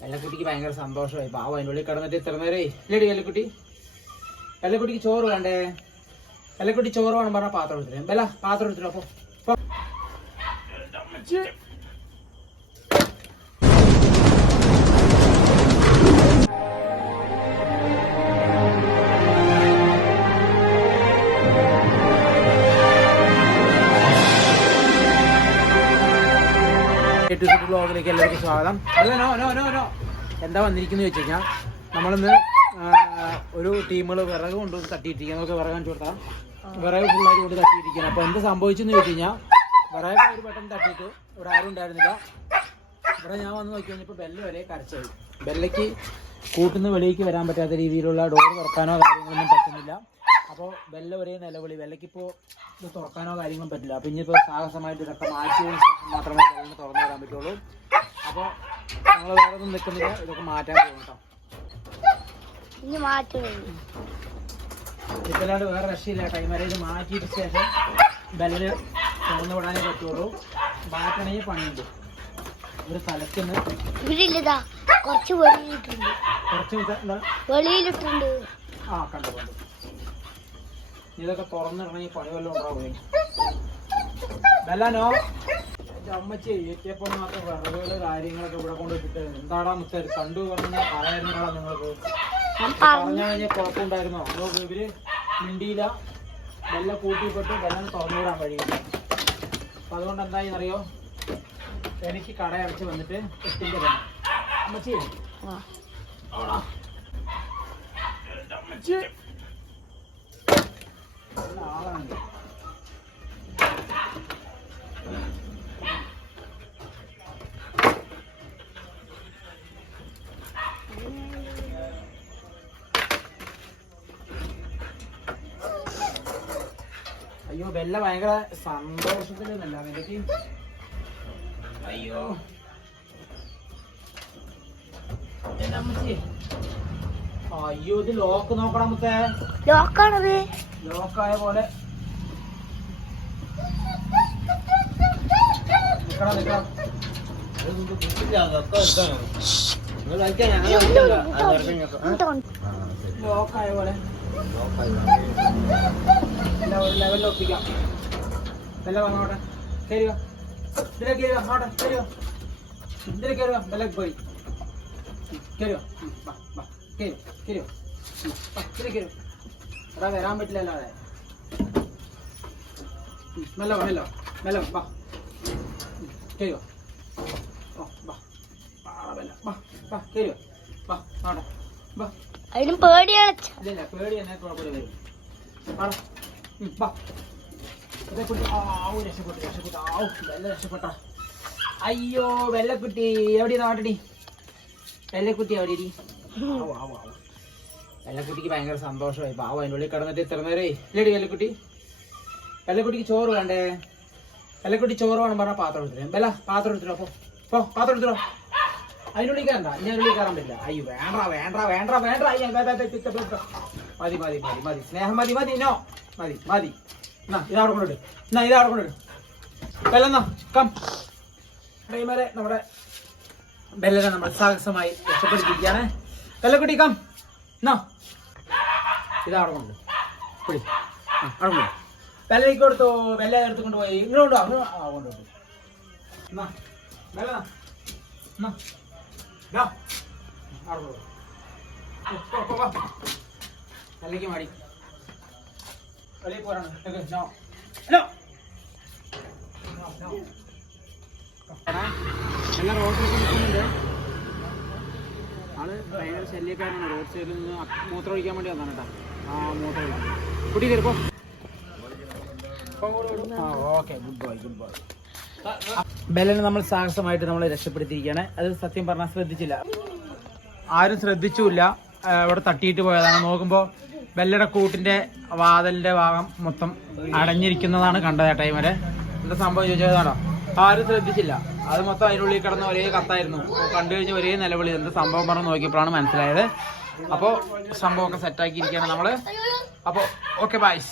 വെള്ളക്കുട്ടിക്ക് ഭയങ്കര സന്തോഷമായി. പാവം അതിൻ്റെ ഉള്ളിൽ കിടന്നിട്ട് ഇത്ര നേരേ ഇല്ലടി വെള്ളക്കുട്ടി. വെള്ളക്കുട്ടിക്ക് ചോറ് വേണ്ടേ? വെള്ളക്കുട്ടി ചോറ് വേണം പറഞ്ഞാൽ പാത്രം എടുത്തിട്ട് ബെല്ല പാത്രം എടുത്തിട്ട് അപ്പൊ ബ്ലോഗിലേക്ക് എല്ലാവർക്കും സ്വാഗതം. അല്ല നോ നോ നോ നോ എന്താ വന്നിരിക്കുന്നത് വെച്ച് കഴിഞ്ഞാൽ നമ്മളിന്ന് ഒരു ടീമുകൾ വിറക് കൊണ്ടുവന്ന് തട്ടിയിട്ടിരിക്കുക. നമുക്ക് വിറക് കാണിച്ചു കൊടുത്താൽ വിറക് ഫുള്ളായിട്ട് കൊണ്ട് തട്ടിയിട്ടിരിക്കുകയാണ്. അപ്പോൾ എന്ത് സംഭവിച്ചെന്ന് വെച്ച് കഴിഞ്ഞാൽ വിറക് ഒരു പെട്ടെന്ന് തട്ടിയിട്ട് ഇവിടെ ആരും ഉണ്ടായിരുന്നില്ല. ഇവിടെ ഞാൻ വന്ന് നോക്കി കഴിഞ്ഞപ്പോൾ ബെല്ല് വരെ കരച്ചായി. ബെല്ലയ്ക്ക് കൂട്ടുന്ന വെളിയിലേക്ക് വരാൻ പറ്റാത്ത രീതിയിലുള്ള ഡോർ തുറക്കാനോ കാര്യങ്ങളൊന്നും പറ്റുന്നില്ല. അപ്പോൾ ബെല്ല ഒരേ നിലവിളി. ബെല്ലയ്ക്കിപ്പോൾ ഇത് തുറക്കാനോ കാര്യങ്ങളും പറ്റില്ല. അപ്പോൾ ഇനിയിപ്പോൾ സാഹസമായിട്ട് ഇതൊക്കെ മാറ്റിയതിന് ശേഷം മാത്രമേ ബെല്ലിന് തുറന്നു വരാൻ പറ്റുള്ളൂ. അപ്പോൾ ഞങ്ങൾ വേറെ ഒന്നും നിൽക്കുന്നില്ല, ഇതൊക്കെ മാറ്റാൻ പോകും കേട്ടോ. ഇപ്പോഴാണ്ട് വേറെ രക്ഷയില്ല. കൈമര ഇത് മാറ്റിയിട്ട് ശേഷം ബെല്ലിന് തുറന്നു വിടാനേ പറ്റുള്ളൂ. മാറ്റണമെങ്കിൽ പണിയുണ്ട്. ഒരു സ്ഥലത്തിന് കുറച്ച് വെളിയിലിട്ടുണ്ട്. ആ കണ്ടു കണ്ടു. ഇതൊക്കെ തുറന്നിടണമെങ്കിൽ പണി വല്ലതും ഉണ്ടാവുകയും ബെല്ലാനോ എൻ്റെ അമ്മച്ചി എത്തിയപ്പോൾ മാത്രം വിറകുകൾ കാര്യങ്ങളൊക്കെ ഇവിടെ കൊണ്ടുവച്ചിട്ട് എന്താടാ മുത്തർ കണ്ടു പറഞ്ഞാൽ പറയായിരുന്നാടാ നിങ്ങൾക്ക് പറഞ്ഞു കഴിഞ്ഞാൽ കുഴപ്പമുണ്ടായിരുന്നോ? അതോ ഇവര് മിണ്ടിയില്ല, ബെല്ല കൂട്ടിപ്പെട്ട് ബെല്ലനെ തുറന്നുവിടാൻ കഴിയില്ല. അപ്പം അതുകൊണ്ട് എന്തായെന്നറിയോ, എനിക്ക് കട അടച്ച് വന്നിട്ട് എത്തിൻ്റെ തന്നെ അമ്മച്ചി അമ്മച്ചി ആളാണ്. അയ്യോ ബെല്ല ഭയങ്കര സന്തോഷത്തിലൊന്നല്ല എനിക്ക്. അയ്യോ അയ്യോ ഇത് ലോക്ക് നോക്കണം മുത്തേ. ലോക്കാണത്. ലോക്കായ പോലെ നിക്കണം നിക്കണം. ലോക്കായ പോലെ ഒരു ലെവലിൽ ഒപ്പിക്കാം. ബെല്ല വന്നോട്ടെ, കയറിയോ ഇതിലെ കയറിയോ അങ്ങോട്ടെ കയറിയോ ഇതിലെ കയറിയോ ബെല്ലക്ക് പോയി കയറിയോ കയറിയോ കയറിയോ ഇതിലെ കയറിയോ. എടാ വരാൻ പറ്റില്ല അല്ലാതെ. മെല്ലോ മെല്ലോ മെല്ലോ വാ കയറിയോ. ഓ വാ ബെല്ല വാ വാ കയറിയോ വാ ആടെ വാ. അതിനും പേടിയാണ്. ഇല്ല പേടി തന്നെ കുഴപ്പമില്ല വരും. ആടാ വാ രക്ഷപ്പെട്ടു രക്ഷപ്പെട്ടു. ആവു വെല്ല രക്ഷപ്പെട്ട. അയ്യോ വെല്ലക്കുട്ടി എവിടെയാ നാട്ടടി? വെല്ലക്കുട്ടി എവിടെയടി? ആവു ആവു ആവു. വെല്ലക്കുട്ടിക്ക് ഭയങ്കര സന്തോഷമായി. പാവം അതിൻ്റെ ഉള്ളിൽ കിടന്നിട്ട് ഇത്ര നേരേ ഇല്ലടി വെല്ലക്കുട്ടി. വെല്ലക്കുട്ടിക്ക് ചോറ് വേണ്ടേ? വെല്ലക്കുട്ടി ചോറ് വേണം പറഞ്ഞാൽ പാത്രം എടുത്തിട്ട് ബെല്ല പാത്രം എടുത്തിട്ടോ. പോ പാത്രം എടുത്തിട്ടോ. അതിനുള്ളിൽ കയറണ്ട, ഇനി അതിനുള്ളിൽ കയറാൻ പറ്റില്ല. അയ്യോ വേണ്ട വേണ്ട വേണ്ട വേണ്ട. മതി മതി മതി മതി സ്നേഹം മതി മതി. നോ മതി മതി. എന്നാ ഇതവിടെ കൊണ്ടിട്ട് എന്നാ ഇതവിടെ കൊണ്ടിട്ട് ബെല്ലെന്നാ കം. ഡ്രൈമറെ നമ്മുടെ ബെല്ലനെ നമ്മൾ സാഹസമായി രക്ഷപ്പെടുത്തിയിരിക്കുകയാണ്. ബെല്ലക്കുട്ടി കം എന്നാ ഇതവിടെ കൊണ്ട് പിടി. അവിടെ കൊണ്ട് ബെല്ലയ്ക്ക് കൊടുത്തു. ബെല്ല എടുത്ത് കൊണ്ടുപോയി ഇങ്ങോട്ട് കൊണ്ടു കൊണ്ടുപോയി. എന്നാ ബെല്ല എന്നാ അവിടെ ബെല്ലയ്ക്ക് മാടി വെളിയിൽ പോരാണ്. എല്ലാം റോഡിലേക്ക് നിൽക്കുന്നുണ്ട്. ആള് ഭയങ്കര ശല്യക്കാരനാണ്. റോഡ് സൈഡിൽ നിന്ന് മൂത്രം ഒഴിക്കാൻ വേണ്ടി വന്നാണ് കേട്ടോ. ആ മൂത്രം ഒഴിക്കാൻ കുട്ടി കയറിപ്പോ. Okay good boy good boy. ബെല്ലനെ നമ്മൾ സാഹസമായിട്ട് നമ്മൾ രക്ഷപ്പെടുത്തിയിരിക്കുകയാണ്. അത് സത്യം പറഞ്ഞാൽ ശ്രദ്ധിച്ചില്ല, ആരും ശ്രദ്ധിച്ചില്ല. ഇവിടെ തട്ടിയിട്ട് പോയതാണ്. നോക്കുമ്പോൾ ബെല്ലയുടെ കൂട്ടിൻ്റെ വാതിലിൻ്റെ ഭാഗം മൊത്തം അടഞ്ഞിരിക്കുന്നതാണ് കണ്ടത്. ടൈം വരെ എന്താ സംഭവം ചോദിച്ചതാണോ? ആരും ശ്രദ്ധിച്ചില്ല. അത് മൊത്തം അതിനുള്ളിൽ കിടന്ന് ഒരേ കത്തായിരുന്നു. കണ്ടു കഴിഞ്ഞ് ഒരേ നിലവിളി. എന്ത് സംഭവം പറഞ്ഞ് നോക്കിയപ്പോഴാണ് മനസ്സിലായത്. അപ്പോൾ സംഭവമൊക്കെ സെറ്റാക്കിയിരിക്കുകയാണ് നമ്മൾ. അപ്പോൾ ഓക്കെ ബൈസ്.